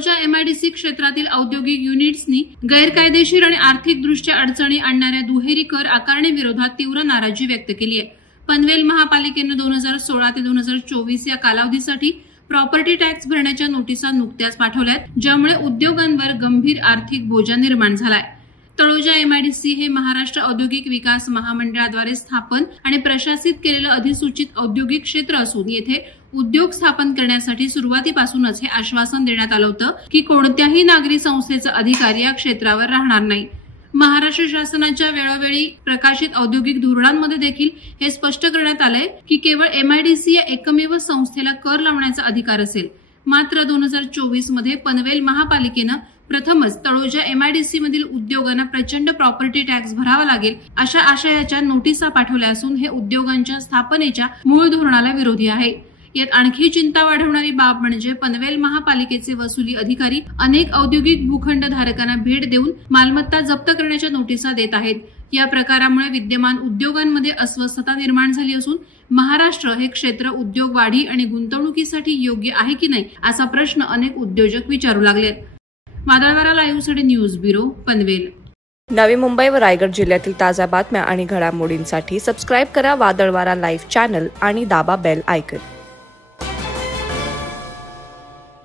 Taloja MIDC क्षेत्रातील औद्योगिक युनिट्सनी गैरकायदेशीर आणि आर्थिकदृष्ट्या अडचणी आणणाऱ्या दुहेरी कर आकारणी विरोधात तीव्र नाराजी व्यक्त केली आहे। पनवेल महापालिकेने 2016 ते 2024 या कालावधीसाठी प्रॉपर्टी टॅक्स भरण्याच्या नोटिसा नुकत्याच पाठवल्या आहेत, ज्यामुळे उद्योगांवर गंभीर आर्थिक बोजा निर्माण झालाय। तळोजा एमआयडीसी हे महाराष्ट्र औद्योगिक विकास महामंडळाद्वारे स्थापन आणि प्रशासित केलेलं अधिसूचित औद्योगिक क्षेत्र असून येथे उद्योग स्थापन करण्यासाठी सुरुवातीपासूनच हे आश्वासन देण्यात आलं होतं की कोणत्याही नागरी संस्थेचा अधिकार या क्षेत्रावर राहणार नाही। महाराष्ट्र शासनाच्या वेळोवेळी प्रकाशित औद्योगिक धोरणांमध्ये देखील हे स्पष्ट करण्यात आलंय की केवळ एमआयडीसी या एकमेव संस्थेला कर लावण्याचा अधिकार असेल। मात्र 2024 मध्ये पनवेल महापालिकेनं प्रथमच तळोजा एमआयडीसी मधील उद्योगांना प्रचंड प्रॉपर्टी टॅक्स भरावा लागेल अशा आशयाच्या नोटिसा पाठवल्या असून हे उद्योगांच्या स्थापनेच्या मूळ धोरणाला विरोधी आहे। यात आणखी चिंता वाढवणारी बाब म्हणजे पनवेल महापालिकेचे वसुली अधिकारी अनेक औद्योगिक भूखंड धारकांना भेट देऊन मालमत्ता जप्त करण्याच्या नोटिसा देत आहेत। या प्रकारामुळे विद्यमान उद्योगांमध्ये अस्वस्थता निर्माण झाली असून महाराष्ट्र हे क्षेत्र उद्योग वाढी आणि गुंतवणुकीसाठी योग्य आहे की नाही असा प्रश्न अनेक उद्योजक विचारू लागलेत। वादळवारा लाईव्हसाठी न्यूज ब्युरो पनवेल। नवी मुंबई व रायगड जिल्ह्यातील ताज्या बातम्या आणि घडामोडींसाठी सबस्क्राईब करा वादळवारा लाईव्ह चॅनल आणि दाबा बेल आयकॉन।